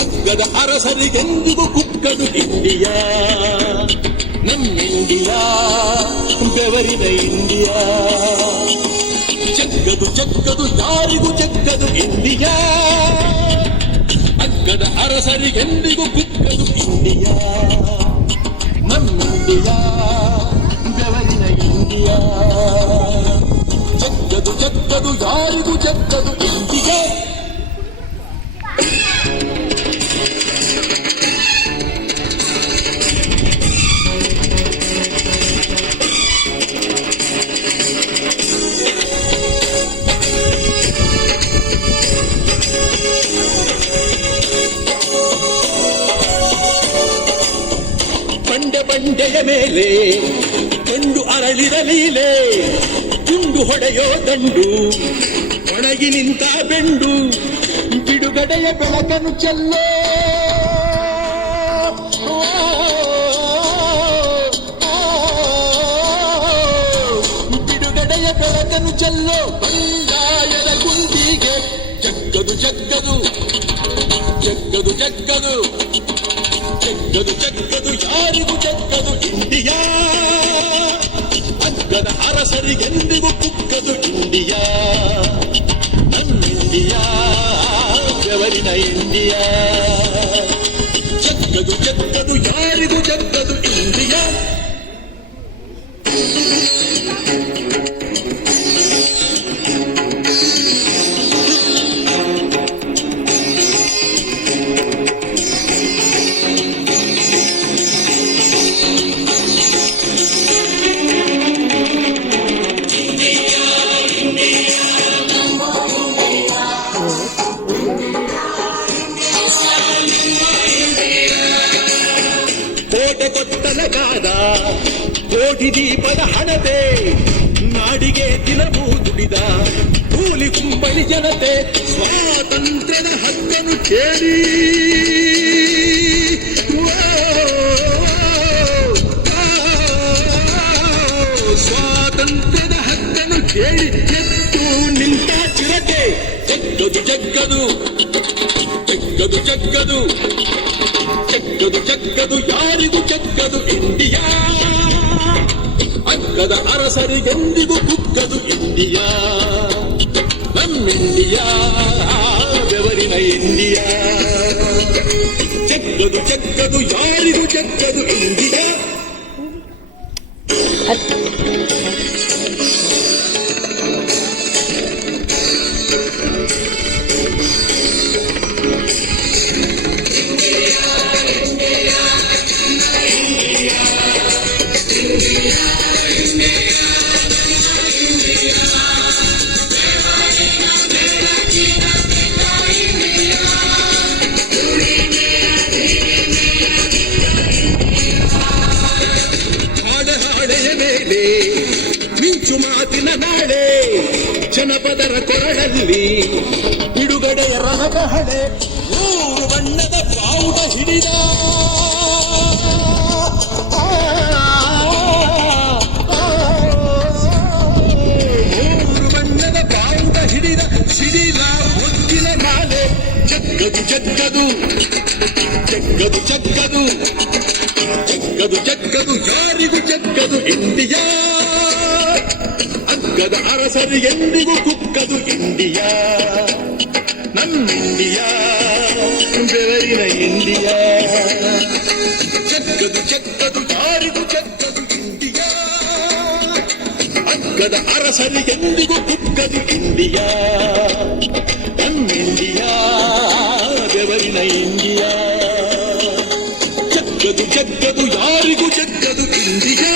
ಅಗ್ಗದ ಅರಸರಿಗೆಂದಿಗೂ ಕುಕ್ಕದು ಇಂಡಿಯಾ, ನಮ್ಮ ಇಂಡಿಯಾ ಬೆವರಿನ ಇಂಡಿಯಾ. ಜಗ್ಗದು ಜಗ್ಗದು ಯಾರಿಗೂ ಜಗ್ಗದು ಇಂಡಿಯಾ, ಅಗ್ಗದ ಅರಸರಿಗೆಂದಿಗೂ ಕುಕ್ಕದು ಇಂಡಿಯಾ, ನಮ್ಮ ಇಂಡಿಯಾ ಬೆವರಿನ ಇಂಡಿಯಾ. ಜಗ್ಗದು ಜಗ್ಗದು ಯಾರಿಗೂ ಜಗ್ಗದು ಇಂಡಿಯಾ. ಬಂಡೆ ಬಂಡೆಯ ಮೇಲೆ ಕಂಡು ಅರಳಿದ ಲೀಲೆ, ತುಂಡು ಹೊಡೆಯೋ ದಂಡು ಒಣಗಿ ನಿಂತ ಬೆಂಡು, ಬಿಡುಗಡೆಯ ಬೆಳಕನ್ನು ಚೆಲ್ಲೋ ಬಿಡುಗಡೆಯ ಬೆಳಕನ್ನು ಚೆಲ್ಲೋ ಬಂಗಾಯದ ಗುಂಡಿಗೆ. ಜಗ್ಗದು ಜಗ್ಗದು ಜಗ್ಗದು ಜಗ್ಗದು ಜಗ್ಗದು ಜಗ್ಗದು ಯಾರಿಗೂ ಜಗ್ಗದು ಇಂಡಿಯಾ, ಅಗ್ಗದ ಅರಸರಿಗೆಂದಿಗೂ ಕುಕ್ಕದು ಇಂಡಿಯಾ, ನಮ್ಮ ಇಂಡಿಯಾ ಬೆವರಿನ ಇಂಡಿಯಾ. ಜಗ್ಗದು ಜಗ್ಗದು ಯಾರಿಗೂ ಜಗ್ಗದು ಇಂಡಿಯಾ. ಕೋಟೆ ಕೊತ್ತಲಗಾದ ಕೋಟಿ ದೀಪದ ಹಣತೆ, ನಾಡಿಗೆ ದಿನವೂ ದುಡಿದ ಕೂಲಿ ಕುಂಬಳಿ ಜನತೆ, ಸ್ವಾತಂತ್ರ್ಯದ ಹಕ್ಕನ್ನು ಕೇಳಿ ಸ್ವಾತಂತ್ರ್ಯದ ಹಕ್ಕನ್ನು ಕೇಳಿ ಎದ್ದು ನಿಂತ ಚಿರತೆ. ಜಗ್ಗದು ಜಗ್ಗದು ಜಗ್ಗದು ಜಗ್ಗದು ಜಗ್ಗದು ಜಗ್ಗದು ಯಾರಿಗೂ ಜಗ್ಗದು ಇಂಡಿಯಾ, ಅಗ್ಗದ ಅರಸರಿಗೆಂದಿಗೂ ಕುಕ್ಕದು ಇಂಡಿಯಾ, ನಮ್ಮ ಇಂಡಿಯಾ ಬೆವರಿನ ಇಂಡಿಯಾ. ಜಗ್ಗದು ಜಗ್ಗದು ಯಾರಿಗೂ ಜಗ್ಗದು ಇಂಡಿಯಾ. ಮಿಂಚು ಮಾತಿನ ನಾಳೆ ಜನಪದರ ಕೊರಳಲ್ಲಿ ಬಿಡುಗಡೆಯ ರಣಕಹಳೆ, ಮೂರು ಬಣ್ಣದ ಬಾವುಟ ಹಿಡಿದ ಮೂರು ಬಣ್ಣದ ಬಾವುಟ ಹಿಡಿದ ಸಿಡಿಲ ಮುತ್ತಿನ ಮಾಲೆ. ಜಗ್ಗದು ಜಗ್ಗದು ಜಗ್ಗದು ಜಗ್ಗದು ಜಗ್ಗದು ಜಗ್ಗದು ಯಾರಿಗೂ ಜಗ್ಗದು ಇಂಡಿಯಾ, ಅಗ್ಗದ ಅರಸರಿಗೆಂದಿಗೂ ಕುಕ್ಕದು ಇಂಡಿಯಾ, ನಮ್ಮ ಇಂಡಿಯಾ ಬೆವರಿನ ಇಂಡಿಯಾ. ಜಗ್ಗದು ಜಗ್ಗದು ಯಾರಿಗೂ ಜಗ್ಗದು ಇಂಡಿಯಾ, ಅಗ್ಗದ ಅರಸರಿಗೆಂದಿಗೂ ಕುಕ್ಕದು ಇಂಡಿಯಾ, ನಮ್ಮ ಇಂಡಿಯಾ ಬೆವರಿನ ಇಂಡಿಯಾ. ಜಗ್ಗದು ಜಗ್ಗದು ಯಾರಿಗೂ ಜಗ್ಗದು ಇಂಡಿಯಾ.